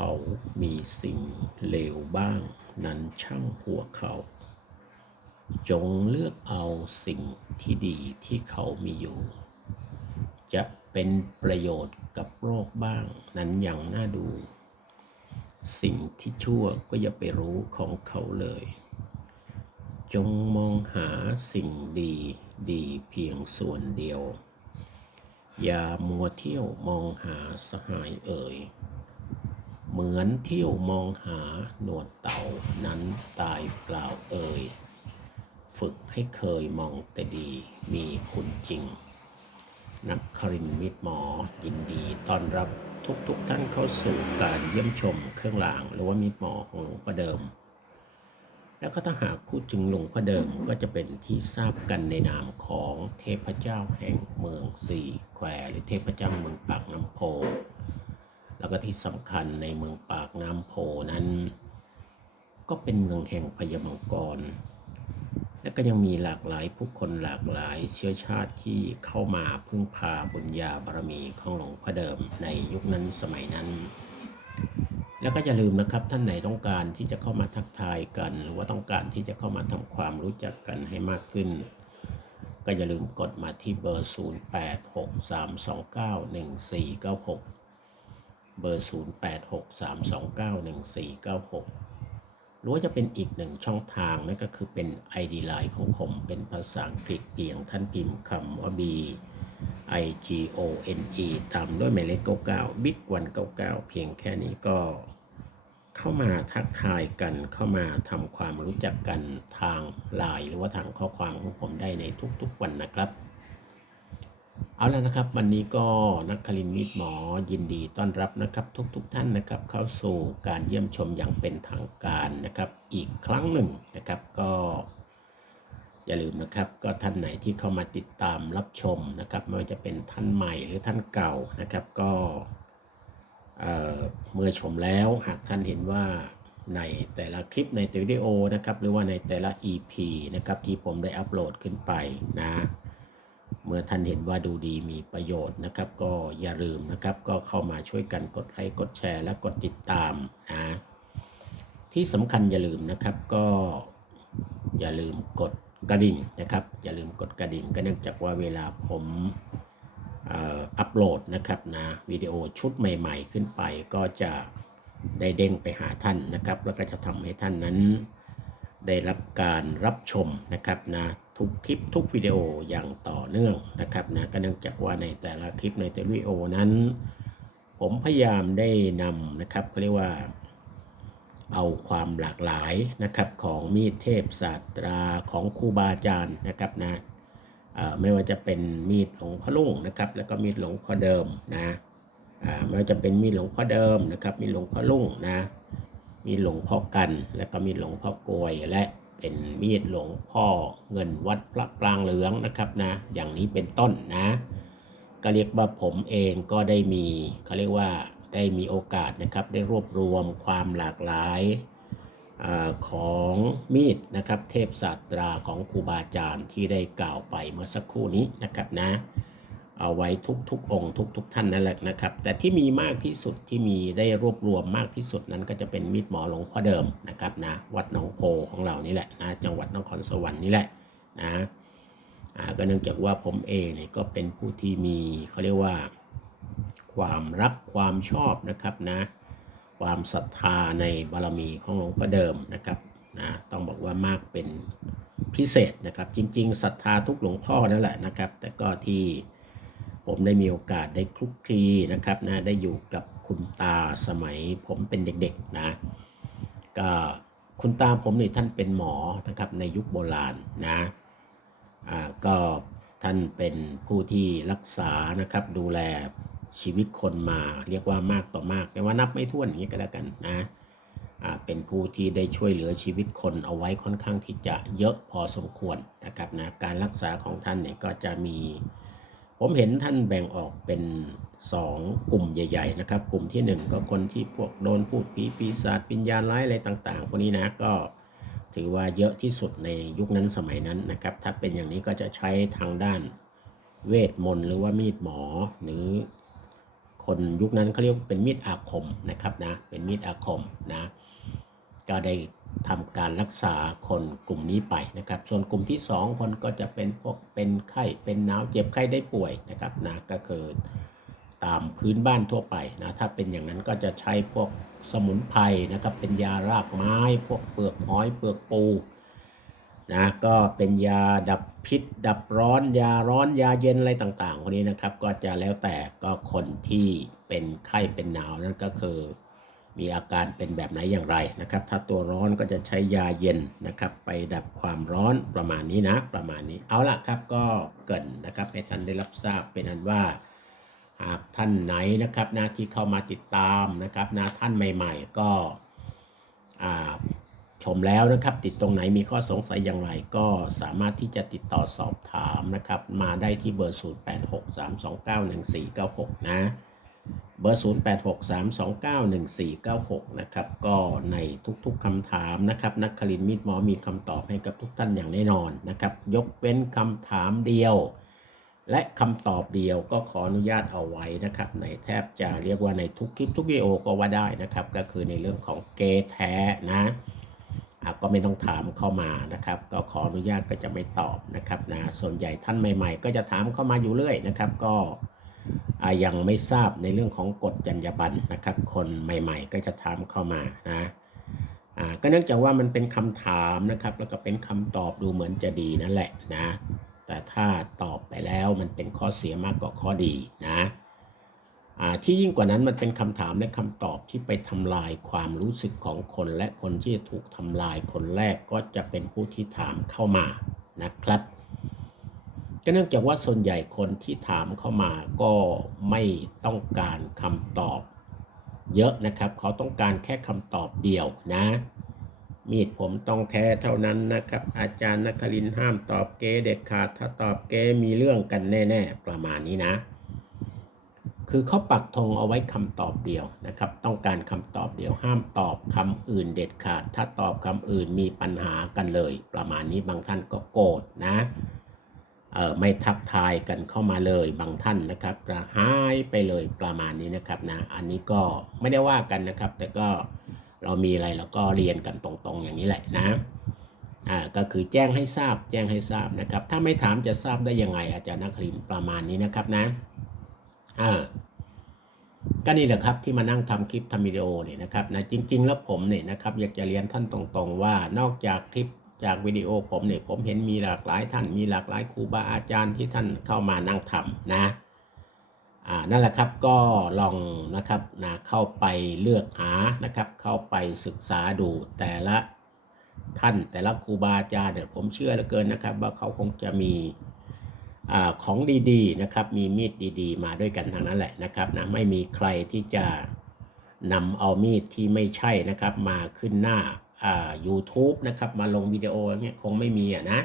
เขามีสิ่งเลวบ้าง นั้นช่างหัวเขา จงเลือกเอาสิ่งที่ดีที่เขามีอยู่ จะเป็นประโยชน์กับโลกบ้าง นั้นอยังน่าดู สิ่งที่ชั่วก็อย่าไปรู้ของเขาเลย จงมองหาสิ่งดีดีเพียงส่วนเดียว อย่ามัวเที่ยวมองหาสหายเอ่ย เหมือนเที่ยวมองหาหนวดเต่านั้นตายเปล่าเอ่ย ฝึกให้เคยมองแต่ดีมีคุณจริง นักครินมิตรหมอยินดีต้อนรับทุกๆทท่านเข้าสู่การเยี่ยมชมเครื่องรางหรือว่ามิตรหมอของหลวงพ่อเดิม แล้วก็ถ้าหากพูดถึงหลวงพ่อเดิมก็จะเป็นที่ทราบกันในนามของเทพเจ้าแห่งเมืองสี่แควหรือเทพเจ้าเมืองปากน้ำโพ แล้วก็ที่สำคัญในเมืองปากน้ำโพนั้น ก็เป็นเมืองแห่งพญามังกร และก็ยังมีหลากหลายผู้คนหลากหลายเชื้อชาติที่เข้ามาพึ่งพาบุญญาบารมีของหลวงพ่อเดิมในยุคนั้นสมัยนั้น แล้วก็อย่าลืมนะครับท่านไหนต้องการที่จะเข้ามาทักทายกัน หรือว่าต้องการที่จะเข้ามาทำความรู้จักกันให้มากขึ้นก็อย่าลืมกดมาที่เบอร์ 0863291496 เบอร์ 0863291496 หรือว่าจะเป็นอีกหนึ่งช่องทางนั่นก็คือเป็น ID Line ของผมเป็นภาษาอังกฤษเพียงท่านพิมพ์คำว่า B I G O N E ตามด้วยหมายเลข99 Big 199 เพียงแค่นี้ก็เข้ามาทักทายกันเข้ามาทำความรู้จักกันทางไลน์หรือว่าทางข้อความของผมได้ในทุกๆวันนะครับ เอาแล้วนะครับ วันนี้ก็นักคลินมิตรหมอยินดีต้อนรับนะครับ ทุกๆทท่านนะครับ เข้าสู่การเยี่ยมชมอย่างเป็นทางการนะครับ อีกครั้งหนึ่งนะครับก็อย่าลืมนะครับก็ท่านไหนที่เข้ามาติดตามรับชมนะครับไม่ว่าจะเป็นท่านใหม่หรือท่านเก่านะครับ ก็เมื่อชมแล้วหากท่านเห็นว่าในแต่ละคลิปในแต่วิดีโอนะครับ หรือว่าในแต่ละ EP นะครับที่ผมได้อัปโหลดขึ้นไปนะ เมื่อท่านเห็นว่าดูดีมีประโยชน์นะครับ ก็อย่าลืมนะครับ ก็เข้ามาช่วยกันกดไลค์กดแชร์และกดติดตามนะที่สำคัญอย่าลืมนะครับก็อย่าลืมกดกระดิ่งนะครับ อย่าลืมกดกระดิ่งก็เนื่องจากว่าเวลาผมอัปโหลดนะครับนะวิดีโอชุดใหม่ ๆ ขึ้นไปก็จะได้เด้งไปหาท่านนะครับ แล้วก็จะทำให้ท่านนั้นได้รับการรับชมนะครับนะ ทุกคลิปทุกวิดีโออย่างต่อเนื่องนะครับนะก็เนื่องจากว่าในแต่ละคลิปในแต่ละวิดีโอนั้น ผมพยายามได้นำนะครับเขาเรียกว่าเอาความหลากหลายนะครับของมีดเทพศาสตราของครูบาอาจารย์นะครับนะไม่ว่าจะเป็นมีดหลวงพ่อลุ่งนะครับแล้วก็มีดหลวงพ่อเดิมนะไม่ว่าจะเป็นมีดหลวงพ่อเดิมนะครับมีดหลวงพ่อลุ่งนะมีดหลวงพ่อกัน แล้วก็มีดหลวงพ่อกลวยและ เป็นมีดหลวงพ่อเงินวัดพระปรางเหลืองนะครับนะ อย่างนี้เป็นต้นนะก็เรียกว่าผมเองก็ได้มีเขาเรียกว่าได้มีโอกาสนะครับ ได้รวบรวมความหลากหลายอของมีดนะครับ เทพศาสตราของครูบาอาจารย์ที่ได้กล่าวไปเมื่อสักครู่นี้นะครับนะ เอาไว้ทุกๆ องค์ทุก ๆ ท่านนั่นแหละนะครับ แต่ที่มีมากที่สุดที่มีได้รวบรวมมากที่สุดนั้นก็จะเป็นมีดหมอหลวงพ่อเดิมนะครับนะวัดหนองโพของเรานี่แหละนะจังหวัดนครสวรรค์นี่แหละนะอ่าก็เนื่องจากว่าผมเองเนี่ยก็เป็นผู้ที่มีเขาเรียกว่าความรักความชอบนะครับนะความศรัทธาในบารมีของหลวงพ่อเดิมนะครับนะต้องบอกว่ามากเป็นพิเศษนะครับ จริง ๆศรัทธาทุกหลวงพ่อนั่นแหละนะครับ แต่ก็ที่ ผมได้มีโอกาสได้คลุกคลีนะครับนะได้อยู่กับคุณตาสมัยผมเป็นเด็กๆนะก็คุณตาผมนี่ท่านเป็นหมอนะครับในยุคโบราณนะอ่าก็ท่านเป็นผู้ที่รักษานะครับดูแลชีวิตคนมาเรียกว่ามากต่อมากแต่ว่านับไม่ถ้วนอย่างนี้ก็แล้วกันนะอ่าเป็นผู้ที่ได้ช่วยเหลือชีวิตคนเอาไว้ค่อนข้างที่จะเยอะพอสมควรนะครับนะการรักษาของท่านเนี่ยก็จะมี ผมเห็นท่านแบ่งออกเป็น2กลุ่มใหญ่ ๆ นะครับ กลุ่มทีหนึ่1ก็คนที่พวกโดนพูดผีปีศาจวิญญาณร้ายอะไรต่างๆพวกนี้นะก็ถือว่าเยอะที่สุดในยุคนั้นสมัยนั้นนะครับ ถ้าเป็นอย่างนี้ก็จะใช้ทางด้านเวทมนต์หรือว่ามีดหมอหรือ คนยุคนั้นเขาเรียกเป็นมีดอาคมนะครับนะเป็นมีดอาคมนะก็ได้ ทำการรักษาคนกลุ่มนี้ไปนะครับ ส่วนกลุ่มที่ 2 คนก็จะเป็นพวกเป็นไข้เป็นหนาวเจ็บไข้ได้ป่วยนะครับนะก็คือตามพื้นบ้านทั่วไปนะถ้าเป็นอย่างนั้นก็จะใช้พวกสมุนไพรนะครับ เป็นยารากไม้ พวกเปลือกหอยเปลือกปูนะก็เป็นยาดับพิษ ดับร้อน ยาร้อนยาเย็นอะไรต่างๆพวกนี้นะครับ ก็จะแล้วแต่ก็คนที่เป็นไข้เป็นหนาวนั่นก็คือ มีอาการเป็นแบบไหนอย่างไรนะครับ ถ้าตัวร้อนก็จะใช้ยาเย็นนะครับ ไปดับความร้อนประมาณนี้นะ ประมาณนี้เอาละครับก็เกินนะครับให้ท่านได้รับทราบเป็นอันว่าหากท่านไหนนะครับนะที่เข้ามาติดตามนะครับนะท่านใหม่ ๆ ก็ชมแล้วนะครับ ติดตรงไหนมีข้อสงสัยอย่างไร ก็สามารถที่จะติดต่อสอบถามนะครับ มาได้ที่เบอร์ 0863291496 นะ เบอร์ 0863291496 นะครับ ก็ในทุกๆคำถามนะครับ นักคลินมิตรหมอมีคำตอบให้กับทุกท่านอย่างแน่นอนนะครับ ยกเว้นคำถามเดียว และคำตอบเดียวก็ขออนุญาตเอาไว้นะครับ ในแทบจะเรียกว่าในทุกคลิปทุกวิดีโอก็ว่าได้นะครับ ก็คือในเรื่องของเกย์แท้นะก็ไม่ต้องถามเข้ามานะครับ ก็ขออนุญาตก็จะไม่ตอบนะครับนะส่วนใหญ่ท่านใหม่ ๆ ก็จะถามเข้ามาอยู่เรื่อยนะครับ ก็ ยังไม่ทราบในเรื่องของกฎจรรยาบรรณนะครับ คนใหม่ ๆ ก็จะถามเข้ามานะก็เนื่องจากว่ามันเป็นคำถามนะครับ แล้วก็เป็นคำตอบดูเหมือนจะดีนั่นแหละนะแต่ถ้าตอบไปแล้วมันเป็นข้อเสียมากกว่าข้อดีนะที่ยิ่งกว่านั้นมันเป็นคำถามและคำตอบที่ไปทำลายความรู้สึกของคน และคนที่จะถูกทำลายคนแรกก็จะเป็นผู้ที่ถามเข้ามานะครับ เนื่องจากว่าส่วนใหญ่คนที่ถามเข้ามาก็ไม่ต้องการคำตอบ เยอะนะครับเขาต้องการแค่คำตอบเดียวนะ มีดผมต้องแท้เท่านั้นนะครับ อาจารย์นครินห้ามตอบเกเด็ดขาดถ้าตอบเกมีเรื่องกันแน่ๆ ประมาณนี้นะ คือเขาปักธงเอาไว้คำตอบเดียวนะครับ ต้องการคำตอบเดียวห้ามตอบคำอื่นเด็ดขาด ถ้าตอบคำอื่นมีปัญหากันเลย ประมาณนี้บางท่านก็โกรธนะ เออไม่ทักทายกันเข้ามาเลยบางท่านนะครับกระหายไปเลยประมาณนี้นะครับนะอันนี้ก็ไม่ได้ว่ากันนะครับ แต่ก็เรามีอะไรเราก็เรียนกันตรงๆอย่างนี้แหละนะอ่าก็คือแจ้งให้ทราบแจ้งให้ทราบนะครับ ถ้าไม่ถามจะทราบได้ยังไงอาจารย์นักรินประมาณนี้นะครับนะอ่าก็นี่แหละครับที่มานั่งทำคลิปทำวิดีโอเนี่ยนะครับนะจริง ๆ แล้วผมเนี่ยนะครับอยากจะเรียนท่านตรงๆ ว่านอกจากคลิป จากวิดีโอผมเนี่ยผมเห็นมีหลากหลายท่านมีหลากหลายครูบาอาจารย์ที่ท่านเข้ามานั่งทำนะอ่านั่นแหละครับก็ลองนะครับนะเข้าไปเลือกหานะครับ เข้าไปศึกษาดูแต่ละท่านแต่ละครูบาอาจารย์เนี่ยผมเชื่อเหลือเกินนะครับ ว่าเขาคงจะมีอของดีๆนะครับ มีมีดดีๆ มาด้วยกันทางนั้นแหละนะครับนะไม่มีใครที่จะนำเอามีดที่ไม่ใช่นะครับมาขึ้นหน้า อ่า YouTube นะครับมาลงวิดีโอเนี่ยคงไม่มีอะนะ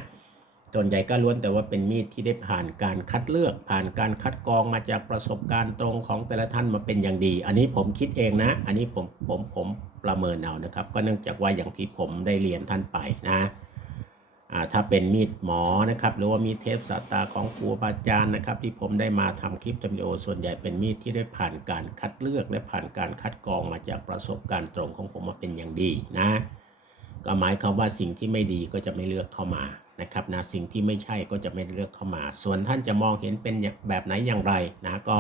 ส่วนใหญ่ก็ล้วนแต่ว่าเป็นมีดที่ได้ผ่านการคัดเลือก ผ่านการคัดกรองมาจากประสบการณ์ตรงของแต่ละท่านมาเป็นอย่างดี อันนี้ผมคิดเองนะ อันนี้ผมผมผมประเมินเอานะครับ ก็เนื่องจากว่าอย่างที่ผมได้เรียนท่านไปนะอ่าถ้าเป็นมีดหมอนะครับหรือว่ามีเทปสตตาของครูบาอาจารย์นะครับ ที่ผมได้มาทำคลิปวิดีโอส่วนใหญ่เป็นมีดที่ได้ผ่านการคัดเลือก และผ่านการคัดกรองมาจากประสบการณ์ตรงของผมมาเป็นอย่างดีนะ ก็หมายความว่าสิ่งที่ไม่ดีก็จะไม่เลือกเข้ามานะครับนะสิ่งที่ไม่ใช่ก็จะไม่เลือกเข้ามา ส่วนท่านจะมองเห็นเป็นแบบไหนอย่างไรนะก็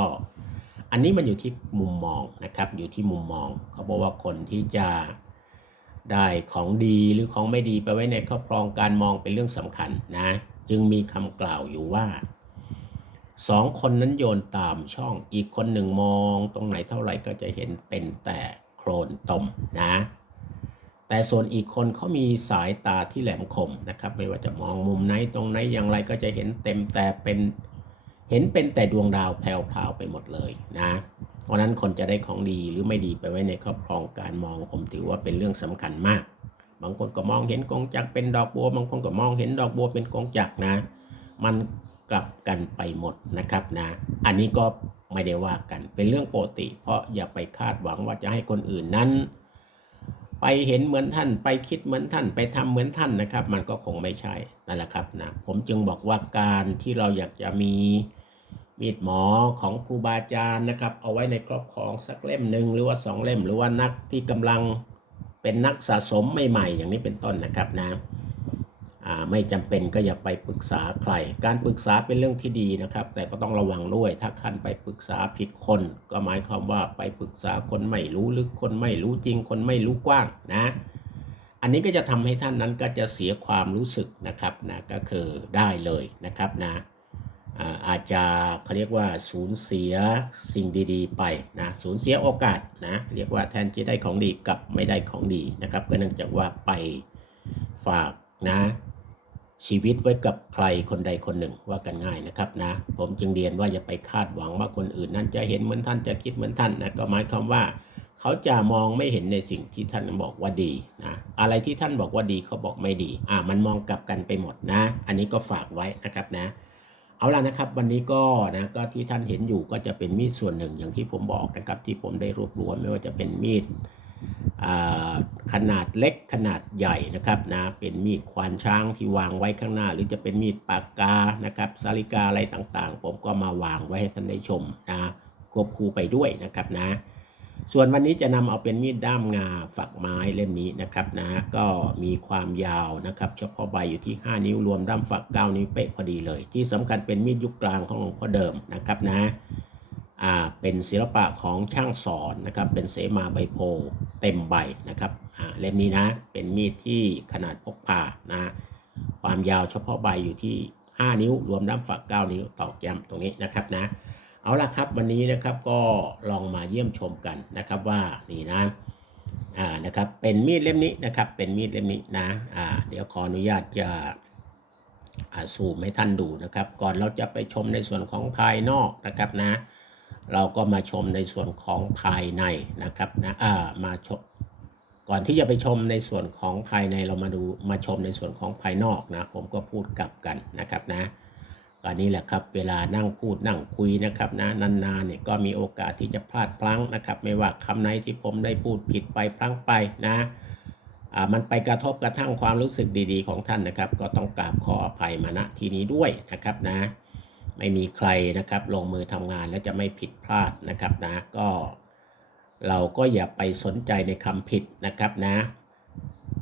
อันนี้มันอยู่ที่มุมมองนะครับ อยู่ที่มุมมองเขาบอกว่าคนที่จะได้ของดีหรือของไม่ดีไปไว้ในครอบครองการมองเป็นเรื่องสำคัญนะจึงมีคำกล่าวอยู่ว่าสองคนนั้นโยนตามช่องอีกคนหนึ่งมอง ตรงไหนเท่าไหร่ก็จะเห็นเป็นแต่โคลนตมนะ แต่ส่วนอีกคนเขามีสายตาที่แหลมคมนะครับ ไม่ว่าจะมองมุมไหนตรงไหนอย่างไรก็จะเห็นเต็มแต่เป็นเห็นเป็นแต่ดวงดาวแพรวๆไปหมดเลยนะเพราะนั้นคนจะได้ของดีหรือไม่ดีไปไว้ในครอบครองการมองผมถือว่าเป็นเรื่องสำคัญมาก บางคนก็มองเห็นกงจักเป็นดอกบัว บางคนก็มองเห็นดอกบัวเป็นกงจักนะ มันกลับกันไปหมดนะครับนะ อันนี้ก็ไม่ได้ว่ากันเป็นเรื่องปกติ เพราะอย่าไปคาดหวังว่าจะให้คนอื่นนั้น ไปเห็นเหมือนท่าน ไปคิดเหมือนท่าน ไปทำเหมือนท่านนะครับ มันก็คงไม่ใช่นั่นแหละครับนะผมจึงบอกว่าการที่เราอยากจะมีมีดหมอของครูบาอาจารย์นะครับ เอาไว้ในครอบครองสักเล่มหนึ่งหรือว่าสองเล่มหรือว่านักที่กำลังเป็นนักสะสมใหม่ๆ อย่างนี้เป็นต้นนะครับนะ ไม่จำเป็นก็อย่าไปปรึกษาใคร การปรึกษาเป็นเรื่องที่ดีนะครับ แต่ก็ต้องระวังด้วย ถ้าท่านไปปรึกษาผิดคน ก็หมายความว่าไปปรึกษาคนไม่รู้ลึกคนไม่รู้จริง คนไม่รู้กว้างนะ อันนี้ก็จะทำให้ท่านนั้นก็จะเสียความรู้สึกนะครับนะก็คือได้เลยนะครับนะอาอาจจะเขาเรียกว่าสูญเสียสิ่งดีๆ ไปนะสูญเสียโอกาสนะเรียกว่าแทนจะได้ของดีกลับไม่ได้ของดีนะครับ ก็เนื่องจากว่าไปฝากนะ ชีวิตไว้กับใครคนใดคนหนึ่งว่ากันง่ายนะครับนะ ผมจึงเรียนว่าอย่าไปคาดหวังว่าคนอื่นนั้นจะเห็นเหมือนท่านจะคิดเหมือนท่านนะก็หมายความว่า เขาจะมองไม่เห็นในสิ่งที่ท่านบอกว่าดีนะอะไรที่ท่านบอกว่าดีเขาบอกไม่ดี อ่ามันมองกลับกันไปหมดนะ อันนี้ก็ฝากไว้นะครับนะเอาล่ะนะครับวันนี้ก็นะก็ที่ท่านเห็นอยู่ก็จะเป็นมีดส่วนหนึ่งอย่างที่ผมบอกนะครับที่ผมได้รวบรวมไม่ว่าจะเป็นมีด ขนาดเล็กขนาดใหญ่นะครับนะเป็นมีดควานช้างที่วางไว้ข้างหน้า หรือจะเป็นมีดปากกานะครับสาริกาอะไรต่างๆ ผมก็มาวางไว้ให้ท่านได้ชมนะควบคู่ไปด้วยนะครับนะ ส่วนวันนี้จะนำเอาเป็นมีดด้ามงาฝักไม้เล่มนี้นะครับนะก็มีความยาวนะครับ เฉพาะใบอยู่ที่ 5 นิ้วรวมด้ามฝัก 9 นิ้วเป๊ะพอดีเลย ที่สำคัญเป็นมีดยุคกลางของหลวงพ่อเดิมนะครับนะ เป็นศิลปะของช่างสอนนะครับ เป็นเสมาใบโพเต็มใบนะครับเล่มนี้นะ เป็นมีดที่ขนาดพกพานะ ความยาวเฉพาะใบอยู่ที่ 5 นิ้ว รวมด้ามฝัก 9 นิ้วตอกย้ำตรงนี้นะครับนะ เอาละครับวันนี้นะครับก็ลองมาเยี่ยมชมกันนะครับว่านี่นะอ่านะครับ เป็นมีดเล่มนี้นะครับ เป็นมีดเล่มนี้นะอ่าเดี๋ยวขออนุญาตจะอ่าซูมให้ท่านดูนะครับ ก่อนเราจะไปชมในส่วนของภายนอกนะครับนะ เราก็มาชมในส่วนของภายในนะครับนะอ่ามาชมก่อนที่จะไปชมในส่วนของภายในเรามาดูมาชมในส่วนของภายนอกนะผมก็พูดกลับกันนะครับนะก็นี่แหละครับเวลานั่งพูดนั่งคุยนะครับนะนานๆเนี่ยก็มีโอกาสที่จะพลาดพลั้งนะครับ ไม่ว่าคำไหนที่ผมได้พูดผิดไปพลั้งไปนะอ่ามันไปกระทบกระทั่งความรู้สึกดีๆของท่านนะครับ ก็ต้องกราบขออภัยมาณที่นี้ด้วยนะครับนะ ไม่มีใครนะครับ ลงมือทำงานแล้วจะไม่ผิดพลาดนะครับนะก็ เราก็อย่าไปสนใจในคำผิดนะครับนะ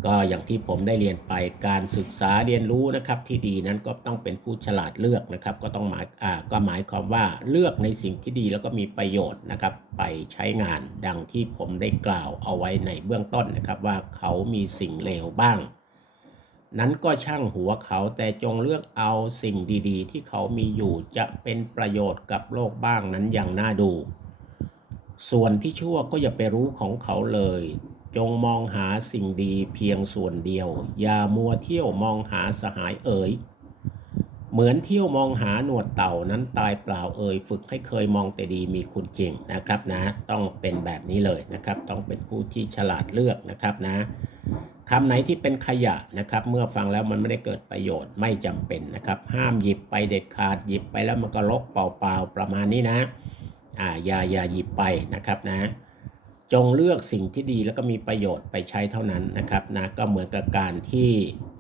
ก็อย่างที่ผมได้เรียนไปการศึกษาเรียนรู้นะครับที่ดีนั้นก็ต้องเป็นผู้ฉลาดเลือกนะครับ ก็ต้องหมายอ่าก็หมายความว่าเลือกในสิ่งที่ดีแล้วก็มีประโยชน์นะครับ ไปใช้งานดังที่ผมได้กล่าวเอาไว้ในเบื้องต้นนะครับ ว่าเขามีสิ่งเลวบ้าง นั้นก็ช่างหัวเขาแต่จงเลือกเอาสิ่งดีๆ ที่เขามีอยู่จะเป็นประโยชน์กับโลกบ้างนั้นอย่างน่าดู ส่วนที่ชั่วก็อย่าไปรู้ของเขาเลย จงมองหาสิ่งดีเพียงส่วนเดียว อย่ามัวเที่ยวมองหาสหายเอ่ยเหมือนเที่ยวมองหาหนวดเต่านั้นตายเปล่าเอ่ยฝึกให้เคยมองแต่ดีมีคุณจริงนะครับนะ ต้องเป็นแบบนี้เลยนะครับ ต้องเป็นผู้ที่ฉลาดเลือกนะครับนะ คำไหนที่เป็นขยะนะครับ เมื่อฟังแล้วมันไม่ได้เกิดประโยชน์ไม่จำเป็นนะครับ ห้ามหยิบไปเด็ดขาดหยิบไปแล้วมันก็ลกเปล่าๆประมาณนี้นะอ่าอย่าอย่าหยิบไปนะครับนะ จงเลือกสิ่งที่ดีแล้วก็มีประโยชน์ไปใช้เท่านั้นนะครับนะก็เหมือนกับการที่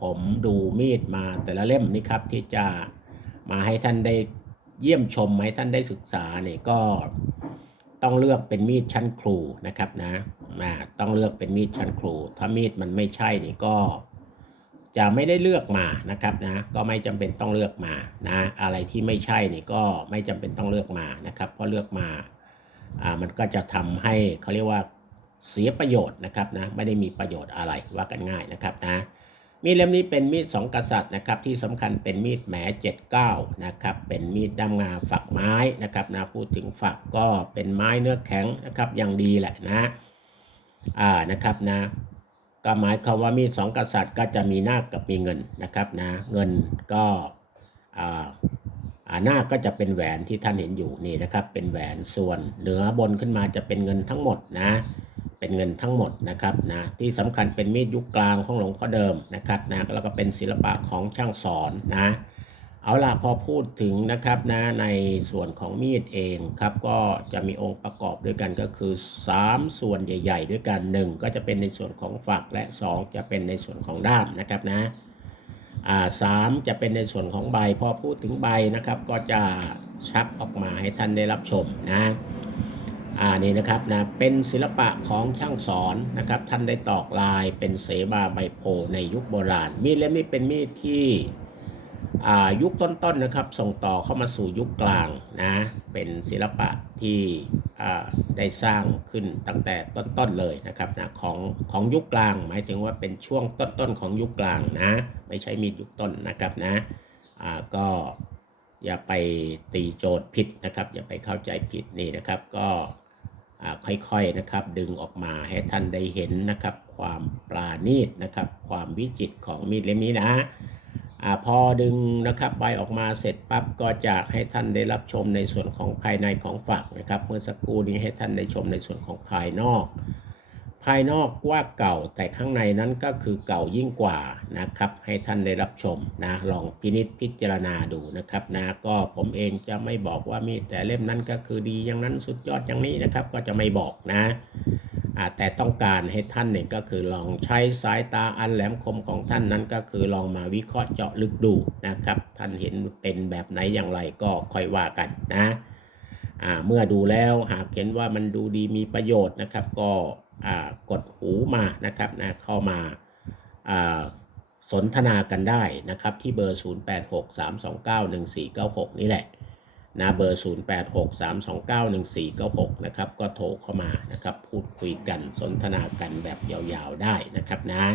ผมดูมีดมาแต่ละเล่มนี่ครับที่จะมาให้ท่านได้เยี่ยมชมให้ท่านได้ศึกษาเนี่ยก็ ต้องเลือกเป็นมีดชั้นครูนะครับนะอ่าต้องเลือกเป็นมีดชั้นครู ถ้ามีดมันไม่ใช่นี่ก็ จะไม่ได้เลือกมานะครับนะ ก็ไม่จำเป็นต้องเลือกมานะ อะไรที่ไม่ใช่นี่ก็ไม่จำเป็นต้องเลือกมานะครับ เพราะเลือกมาอ่ามันก็จะทำให้เขาเรียกว่าเสียประโยชน์นะครับนะ ไม่ได้มีประโยชน์อะไรว่ากันง่ายนะครับนะ มีดเล่มนี้เป็นมีดสองกษัตริย์นะครับที่สำคัญเป็นมีดแหมเจ็ดเก้านะครับเป็นมีดด้ามงาฝักไม้นะครับนะพูดถึงฝักก็เป็นไม้เนื้อแข็งนะครับอย่างดีแหละนะอ่านะครับนะก็หมายความว่ามีดสองกษัตริย์ก็จะมีหน้ากับมีเงินนะครับนะเงินก็อ่าอ่านาก็จะเป็นแหวนที่ท่านเห็นอยู่นี่นะครับเป็นแหวนส่วนเหนือบนขึ้นมาจะเป็นเงินทั้งหมดนะ เป็นเงินทั้งหมดนะครับนะที่สำคัญเป็นมีดยุคกลางของหลวงพ่อเดิมนะครับนะแล้วก็เป็นศิลปะของช่างสอนนะเอาล่ะพอพูดถึงนะครับนะในส่วนของมีดเองครับก็จะมีองค์ประกอบด้วยกันก็คือ 3 ส่วนใหญ่ ๆ ด้วยกัน 1 ก็จะเป็นในส่วนของฝักและ 2 จะเป็นในส่วนของด้ามนะครับนะอ่าสามจะเป็นในส่วนของใบ พอพูดถึงใบนะครับก็จะชักออกมาให้ท่านได้รับชมนะ อ่านี่นะครับนะเป็นศิลปะของช่างสอนนะครับ ท่านได้ตอกลายเป็นเสมาใบโพในยุคโบราณ มีดเล่มนี้เป็นมีดที่ยุคต้นๆนะครับ ส่งต่อเข้ามาสู่ยุคกลางนะเป็นศิลปะที่ได้สร้างขึ้นตั้งแต่ต้นๆเลยนะครับนะของของยุคกลาง หมายถึงว่าเป็นช่วงต้นๆของยุคกลางนะไม่ใช่มีดยุคต้นนะครับนะก็อย่าไปตีโจทย์ผิดนะครับ อย่าไปเข้าใจผิดนี่นะครับ ก็ ค่อยๆนะครับดึงออกมาให้ท่านได้เห็นนะครับ ความปราณีตนะครับ ความวิจิตของมีดเล่มนี้นะอพอดึงนะครับใบออกมาเสร็จปั๊บก็จะให้ท่านได้รับชมในส่วนของภายในของฝักนะครับ เมื่อสักครู่นี้ให้ท่านได้ชมในส่วนของภายนอก ภายนอกว่าเก่าแต่ข้างในนั้นก็คือเก่ายิ่งกว่านะครับ ให้ท่านได้รับชมนะลองพินิจพิจารณาดูนะครับนะก็ผมเองจะไม่บอกว่ามีแต่เล่มนั้นก็คือดีอย่างนั้นสุดยอดอย่างนี้นะครับ ก็จะไม่บอกนะแต่ต้องการให้ท่านเนี่ยก็คือลองใช้สายตาอันแหลมคมของท่านนั้นก็คือลองมาวิเคราะห์เจาะลึกดูนะครับ ท่านเห็นเป็นแบบไหนอย่างไรก็ค่อยว่ากันนะเมื่อดูแล้วหากเห็นว่ามันดูดีมีประโยชน์นะครับ ก็ กดหูมานะครับนะเข้ามาสนทนากันได้นะครับที่เบอร์ 0863291496 นี่แหละนะเบอร์ 0863291496 นะครับก็โทรเข้ามานะครับพูดคุยกันสนทนากันแบบยาวๆได้นะครับนะ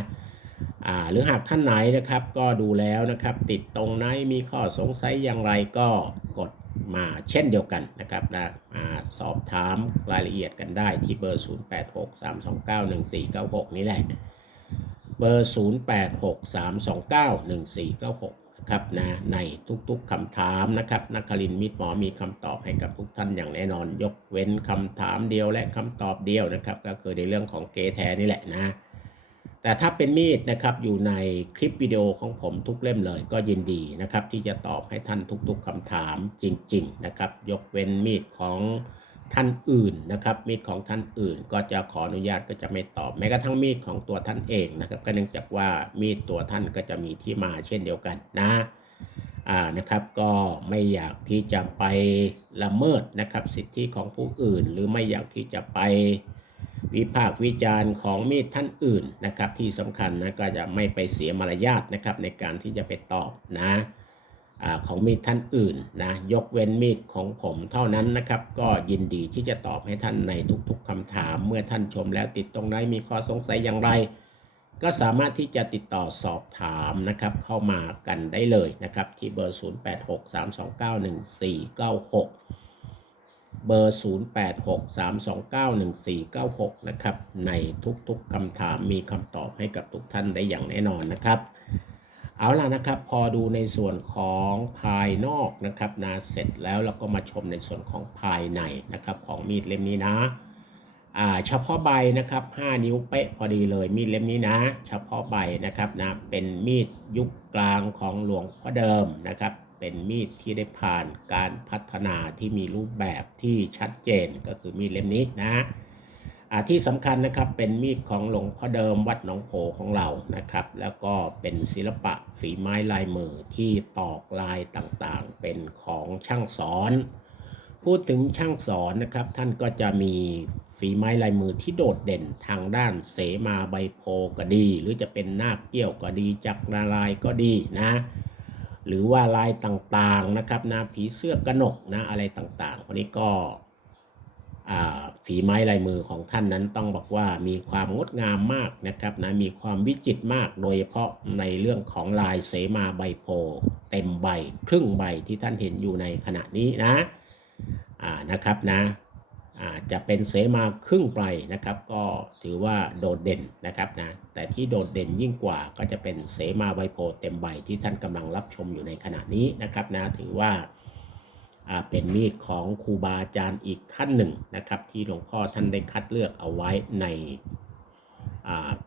หรือหากท่านไหนนะครับก็ดูแล้วนะครับ ติดตรงไหนมีข้อสงสัยอย่างไรก็กด มาเช่นเดียวกันนะครับนะอ่าสอบถามรายละเอียดกันได้ที่เบอร์ 0863291496 นี่แหละ เบอร์ 0863291496 นะครับนะในทุกๆคำถามนะครับนักคลินมิตรหมอมีคำตอบให้กับทุกท่านอย่างแน่นอน ยกเว้นคำถามเดียวและคำตอบเดียวนะครับ ก็คือในเรื่องของเกแท้นี่แหละนะ แต่ถ้าเป็นมีดนะครับอยู่ในคลิปวิดีโอของผมทุกเล่มเลย ก็ยินดีนะครับ ที่จะตอบให้ท่านทุกๆคำถามจริง ๆ นะครับ ยกเว้นมีดของท่านอื่นนะครับ มีดของท่านอื่น ก็จะขออนุญาตก็จะไม่ตอบแม้กระทั่งมีดของตัวท่านเองนะครับ ก็เนื่องจากว่ามีดตัวท่านก็จะมีที่มาเช่นเดียวกันนะอ่านะครับก็ไม่อยากที่จะไปละเมิดนะครับ สิทธิของผู้อื่น หรือไม่อยากที่จะไป วิพากษ์วิจารณ์ของมีดท่านอื่นนะครับ ที่สำคัญนะก็จะไม่ไปเสียมารยาทนะครับในการที่จะไปตอบนะอาของมีดท่านอื่นนะยกเว้นมีดของผมเท่านั้นนะครับ ก็ยินดีที่จะตอบให้ท่านในทุกๆคำถาม เมื่อท่านชมแล้วติดตรงไหนมีข้อสงสัยอย่างไร ก็สามารถที่จะติดต่อสอบถามนะครับ เข้ามากันได้เลยนะครับ ที่เบอร์ 0863291496 เบอร์ 0863291496 นะครับ ในทุกๆคำถามมีคำตอบให้กับทุกท่านได้อย่างแน่นอนนะครับ เอาล่ะนะครับ พอดูในส่วนของภายนอกนะครับนะเสร็จแล้วเราก็มาชมในส่วนของภายในนะครับของมีดเล่มนี้นะอ่าเฉพาะใบนะครับ 5 นิ้วเป๊ะพอดีเลยมีดเล่มนี้นะ เฉพาะใบนะครับนะเป็นมีดยุคกลางของหลวงพ่อเดิมนะครับ เป็นมีดที่ได้ผ่านการพัฒนาที่มีรูปแบบที่ชัดเจนก็คือมีดเล่มนี้นะที่สำคัญนะครับเป็นมีดของหลวงพ่อเดิมวัดหนองโพของเรานะครับ แล้วก็เป็นศิลปะฝีไม้ลายมือที่ตอกลายต่างๆ เป็นของช่างสอน พูดถึงช่างสอนนะครับ ท่านก็จะมีฝีไม้ลายมือที่โดดเด่นทางด้านเสมาใบโพก็ดี หรือจะเป็นนาคเกี้ยวก็ดีจักรนาลายก็ดีนะ หรือว่าลายต่างๆนะครับนะผีเสื้อกระหนกนะอะไรต่างๆวันนี้ก็ฝีไม้ลายมือของท่านนั้นต้องบอกว่ามีความงดงามมากนะครับนะมีความวิจิตรมากโดยเฉพาะในเรื่องของลายเสมาใบโพเต็มใบ ครึ่งใบที่ท่านเห็นอยู่ในขณะนี้นะนะครับนะ จะเป็นเสมาครึ่งใบนะครับ ก็ถือว่าโดดเด่นนะครับนะแต่ที่โดดเด่นยิ่งกว่าก็จะเป็นเสมาใบโพเต็มใบที่ท่านกำลังรับชมอยู่ในขณะนี้นะครับนะถือว่าเป็นมีดของครูบาอาจารย์อีกท่านหนึ่งนะครับ ที่หลวงพ่อท่านได้คัดเลือกเอาไว้ใน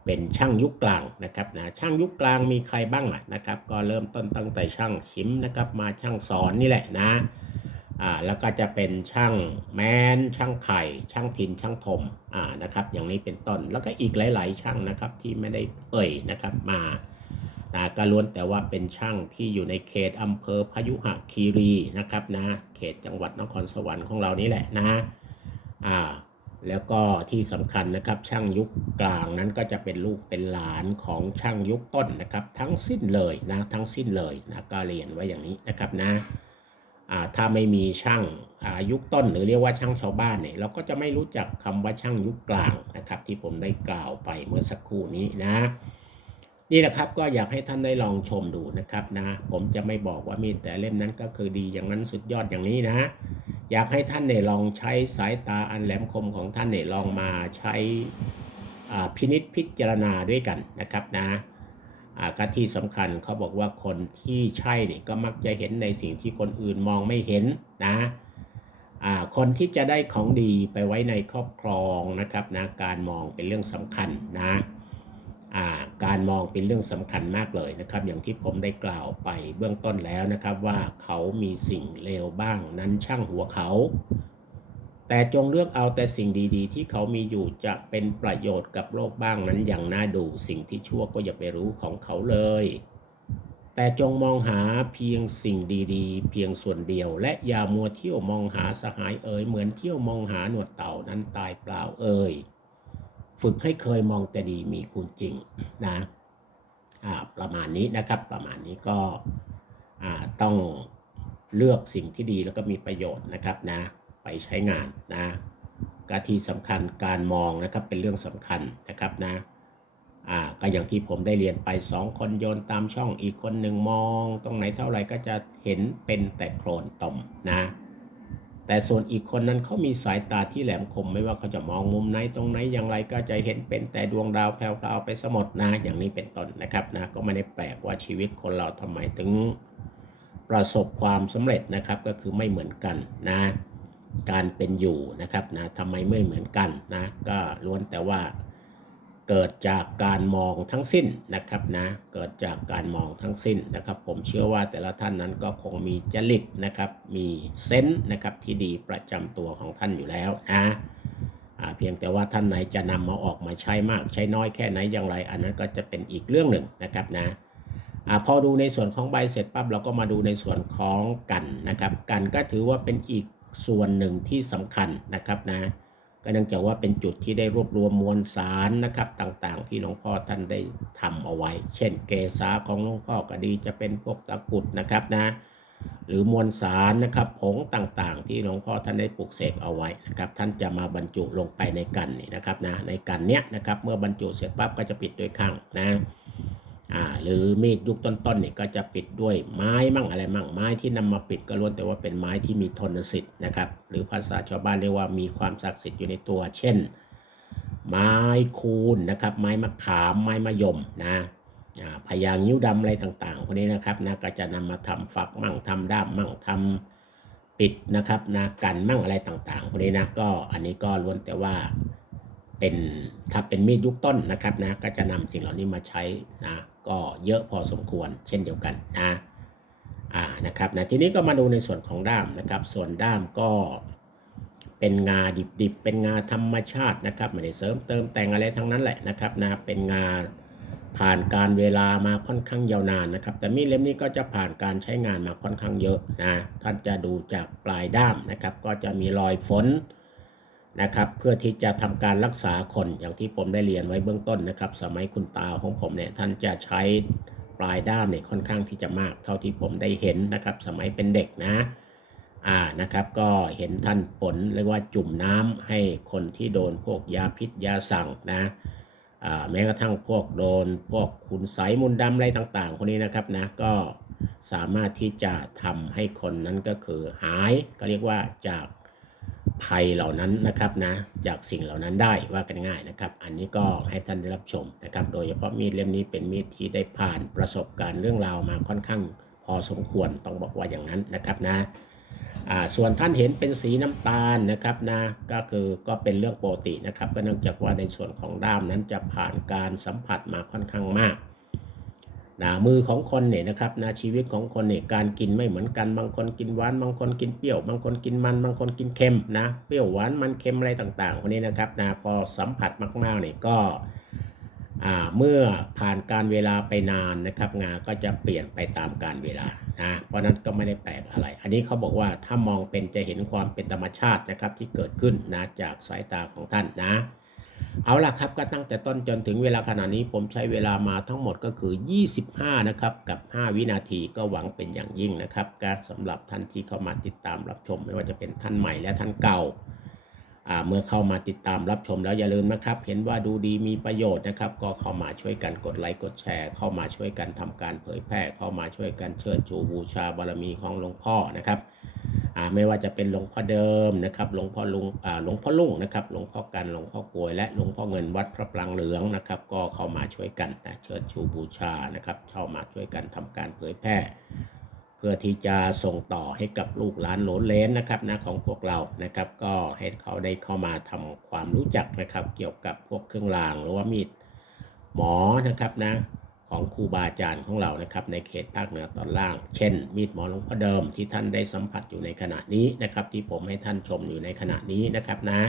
เป็นช่างยุคกลางนะครับนะช่างยุคกลางมีใครบ้างล่ะนะครับ ก็เริ่มต้นตั้งแต่ช่างชิมนะครับ มาช่างสอนนี่แหละนะ อ่าแล้วก็จะเป็นช่างแมนช่างไข่ ช่างทิน ช่างถมอ่านะครับ อย่างนี้เป็นต้น แล้วก็อีกหลาย ๆ ช่างนะครับที่ไม่ได้เอ่ยนะครับมานะก็ล้วนแต่ว่าเป็นช่างที่อยู่ในเขตอำเภอพยุหคีรีนะครับนะเขตจังหวัดนครสวรรค์ของเรานี่แหละนะอ่าแล้วก็ที่สำคัญนะครับช่างยุคกลางนั้นก็จะเป็นลูกเป็นหลานของช่างยุคต้นนะครับ ทั้งสิ้นเลยนะทั้งสิ้นเลยนะก็เรียนไว้อย่างนี้นะครับนะ ถ้าไม่มีช่างยุคต้นหรือเรียกว่าช่างชาวบ้านเนี่ยเราก็จะไม่รู้จักคำว่าช่างยุคกลางนะครับที่ผมได้กล่าวไปเมื่อสักครู่นี้นะนี่แหละครับก็อยากให้ท่านได้ลองชมดูนะครับนะผมจะไม่บอกว่ามีดแต่เล่มนั้นก็คือดีอย่างนั้นสุดยอดอย่างนี้นะ อยากให้ท่านเนี่ยลองใช้สายตาอันแหลมคมของท่านเนี่ยลองมาใช้อ่าพินิษพิจารณาด้วยกันนะครับนะ ก็ที่สำคัญเขาบอกว่าคนที่ใช่เนี่ยก็มักจะเห็นในสิ่งที่คนอื่นมองไม่เห็นนะอ่าคนที่จะได้ของดีไปไว้ในครอบครองนะครับนะการมองเป็นเรื่องสำคัญนะอ่าการมองเป็นเรื่องสำคัญมากเลยนะครับ อย่างที่ผมได้กล่าวไปเบื้องต้นแล้วนะครับว่าเขามีสิ่งเลวบ้างนั้นช่างหัวเขา แต่จงเลือกเอาแต่สิ่งดีๆ ที่เขามีอยู่จะเป็นประโยชน์กับโลกบ้างนั้นอย่างน่าดูสิ่งที่ชั่วก็อย่าไปรู้ของเขาเลย แต่จงมองหาเพียงสิ่งดีๆ เพียงส่วนเดียว และอย่ามัวเที่ยวมองหาสหายเอ่ยเหมือนเที่ยวมองหาหนวดเต่านั้นตายเปล่าเอ่ยฝึกให้เคยมองแต่ดีมีคุณจริงนะอ่าประมาณนี้นะครับประมาณนี้ก็อ่าต้องเลือกสิ่งที่ดีแล้วก็มีประโยชน์นะครับนะ ใช้งานนะกที่สำคัญการมองนะครับเป็นเรื่องสำคัญนะครับนะอ่าก็อย่างที่ผมได้เรียนไปสองคนโยนตามช่องอีกคนหนึ่งมอง ตรงไหนเท่าไหร่ก็จะเห็นเป็นแต่โคลนตมนะแต่ส่วนอีกคนนั้นเขามีสายตาที่แหลมคม ไม่ว่าเขาจะมองมุมไหนตรงไหนอย่างไรก็จะเห็นเป็นแต่ดวงดาวแพรวๆไปสมดนะอย่างนี้เป็นต้นนะครับนะก็ไม่ได้แปลกว่าชีวิตคนเราทำไมถึงประสบความสำเร็จนะครับก็คือไม่เหมือนกันนะ การเป็นอยู่นะครับนะทำไมไม่เหมือนกันนะก็ล้วนแต่ว่าเกิดจากการมองทั้งสิ้นนะครับนะเกิดจากการมองทั้งสิ้นนะครับ ผมเชื่อว่าแต่ละท่านนั้นก็คงมีจริตนะครับมีเซนส์นะครับที่ดีประจำตัวของท่านอยู่แล้วนะเพียงแต่ว่าท่านไหนจะนำมาออกมาใช้มาก ใช้น้อยแค่ไหนอย่างไร อันนั้นก็จะเป็นอีกเรื่องหนึ่งนะครับนะอพอดูในส่วนของใบเสร็จปั๊บเราก็มาดูในส่วนของกันนะครับ กันก็ถือว่าเป็นอีก ส่วนหนึ่งที่สำคัญนะครับนะก็เนื่องจากว่าเป็นจุดที่ได้รวบรวมมวลสารนะครับต่างๆ ที่หลวงพ่อท่านได้ทำเอาไว้ เช่น เกษาของหลวงพ่อก็ดีจะเป็นพวกตะกุดนะครับนะหรือมวลสารนะครับผงต่างๆ ที่หลวงพ่อท่านได้ปลูกเสกเอาไว้นะครับท่านจะมาบรรจุลงไปในกันนี่นะครับนะในกันเนี้ยนะครับเมื่อบรรจุเสร็จปั๊บก็จะปิดด้วยข้างนะ อ่าหรือมีดยุคต้นๆเนี่ยก็จะปิดด้วยไม้มั่งอะไรมั่งไม้ที่นำมาปิดก็ล้วนแต่ว่าเป็นไม้ที่มีทนสิทธิ์นะครับหรือภาษาชาวบ้านเรียกว่ามีความศักดิ์สิทธิ์อยู่ในตัว เช่น ไม้คูนนะครับไม้มะขามไม้มะยมนะอ่าพญางิ้วดำอะไรต่างๆพวกนี้นะครับนะก็จะนำมาทำฝักมั่งทำด้ามมั่งทำปิดนะครับนะกันมั่งอะไรต่างๆพวกนี้นะก็อันนี้ก็ล้วนแต่ว่าเป็นถ้าเป็นมีดยุคต้นนะครับนะก็จะนำสิ่งเหล่านี้มาใช้นะ ก็เยอะพอสมควรเช่นเดียวกันนะอ่านะครับนะทีนี้ก็มาดูในส่วนของด้ามนะครับ ส่วนด้ามก็เป็นงาดิบๆ เป็นงาธรรมชาตินะครับไม่ได้เสริมเติมแต่งอะไรทั้งนั้นแหละนะครับนะเป็นงาผ่านการเวลามาค่อนข้างยาวนานนะครับ แต่มีดเล่มนี้ก็จะผ่านการใช้งานมาค่อนข้างเยอะนะท่านจะดูจากปลายด้ามนะครับ ก็จะมีรอยฝน นะครับเพื่อที่จะทำการรักษาคนอย่างที่ผมได้เรียนไว้เบื้องต้นนะครับ สมัยคุณตาของผมเนี่ยท่านจะใช้ปลายด้ามเนี่ยค่อนข้างที่จะมาก เท่าที่ผมได้เห็นนะครับ สมัยเป็นเด็กนะอ่านะครับก็เห็นท่านฝนเรียกว่าจุ่มน้ำให้คนที่โดนพวกยาพิษยาสั่งนะอ่าแม้กระทั่งพวกโดน พวกคุณไสยมนต์ดำอะไรต่างๆคนนี้นะครับนะก็สามารถที่จะทำให้คนนั้นก็คือหายก็เรียกว่าจาก ภัยเหล่านั้นนะครับนะจากสิ่งเหล่านั้นได้ว่ากันง่ายนะครับ อันนี้ก็ให้ท่านได้รับชมนะครับ โดยเฉพาะมีดเล่มนี้เป็นมีดที่ได้ผ่านประสบการณ์เรื่องราวมาค่อนข้างพอสมควรต้องบอกว่าอย่างนั้นนะครับนะส่วนท่านเห็นเป็นสีน้ำตาลนะครับนะก็คือก็เป็นเรื่องปกตินะครับ ก็เนื่องจากว่าในส่วนของด้ามนั้นจะผ่านการสัมผัสมาค่อนข้างมาก นะมือของคนเนี่ยนะครับนะชีวิตของคนเนี่ยการกินไม่เหมือนกัน บางคนกินหวาน บางคนกินเปรี้ยว บางคนกินมัน บางคนกินเค็มนะ เปรี้ยวหวานมันเค็มอะไรต่างๆคนนี้นะครับนะพอสัมผัสมากๆเนี่ยก็เมื่อผ่านการเวลาไปนานนะครับงาก็จะเปลี่ยนไปตามการเวลานะเพราะนั้นก็ไม่ได้แปลกอะไร อันนี้เขาบอกว่าถ้ามองเป็นจะเห็นความเป็นธรรมชาตินะครับที่เกิดขึ้นนะจากสายตาของท่านนะ เอาล่ะครับก็ตั้งแต่ต้นจนถึงเวลาขณะนี้ผมใช้เวลามาทั้งหมดก็คือ 25 นะครับ กับ 5 วินาทีก็หวังเป็นอย่างยิ่งนะครับก็สำหรับท่านที่เข้ามาติดตามรับชม ไม่ว่าจะเป็นท่านใหม่และท่านเก่าอ่าเมื่อเข้ามาติดตามรับชมแล้วอย่าลืมนะครับ เห็นว่าดูดีมีประโยชน์นะครับ ก็เข้ามาช่วยกันกดไลค์กดแชร์ เข้ามาช่วยกันทำการเผยแพร่ เข้ามาช่วยกันเชิดชูบูชาบารมีของหลวงพ่อนะครับ ไม่ว่าจะเป็นหลวงพ่อเดิมนะครับหลวงพ่อลุงอ่าหลวงพ่อลุงนะครับหลวงพ่อกันหลวงพ่อกวยและหลวงพ่อเงินวัดพระปรางเหลืองนะครับก็เข้ามาช่วยกันนะเชิดชูบูชานะครับเข้ามาช่วยกันทำการเผยแพร่ เพื่อที่จะส่งต่อให้กับลูกหลานหลนเลนนะครับนะของพวกเรานะครับก็ให้เขาได้เข้ามาทำความรู้จักนะครับเกี่ยวกับพวกเครื่องรางหรือว่ามีดหมอนะครับนะ ของครูบาอาจารย์ของเรานะครับในเขตภาคเหนือตอนล่าง เช่น มีดหมอหลวงพ่อเดิมที่ท่านได้สัมผัสอยู่ในขณะนี้นะครับ ที่ผมให้ท่านชมอยู่ในขณะนี้นะครับนะ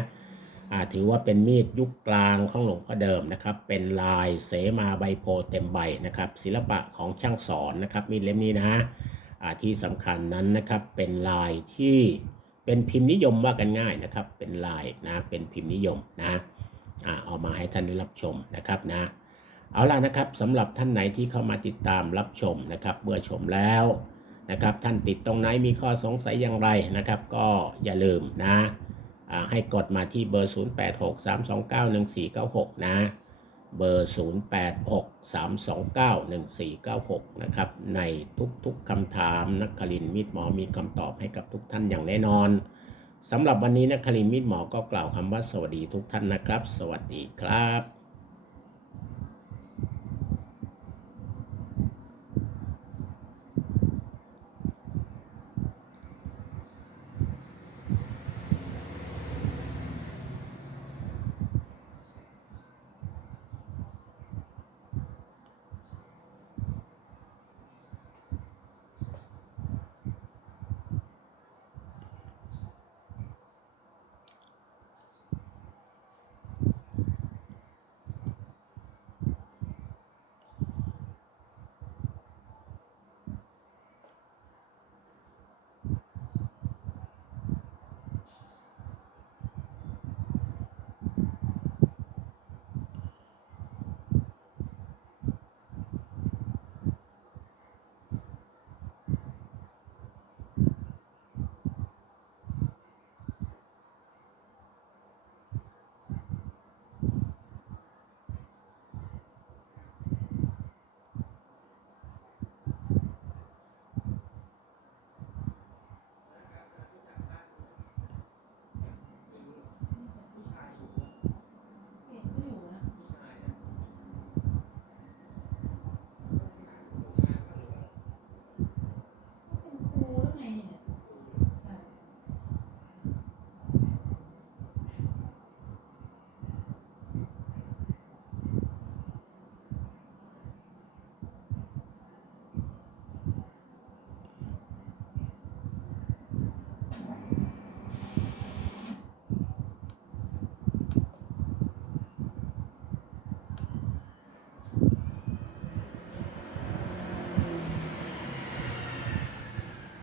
ถือว่าเป็นมีดยุคกลางของหลวงพ่อเดิมนะครับ เป็นลายเสมาใบโพเต็มใบนะครับ ศิลปะของช่างสอนนะครับ มีดเล่มนี้นะที่สำคัญนั้นนะครับเป็นลายที่เป็นพิมพ์นิยมว่ากันง่ายนะครับ เป็นลายนะเป็นพิมพ์นิยมนะอ่าเอามาให้ท่านได้รับชมนะครับนะ เอาล่ะนะครับสำหรับท่านไหนที่เข้ามาติดตามรับชมนะครับเมื่อชมแล้วนะครับท่านติดตรงไหนมีข้อสงสัยอย่างไรนะครับ ก็อย่าลืมนะให้กดมาที่เบอร์ 0863291496 นะเบอร์ 0863291496 นะครับ ในทุกๆคำถามนักคลินมิตรหมอมีคำตอบให้กับทุกท่านอย่างแน่นอนสำหรับวันนี้นักคลินมิตรหมอก็กล่าวคำว่าสวัสดีทุกท่านนะครับ สวัสดีครับ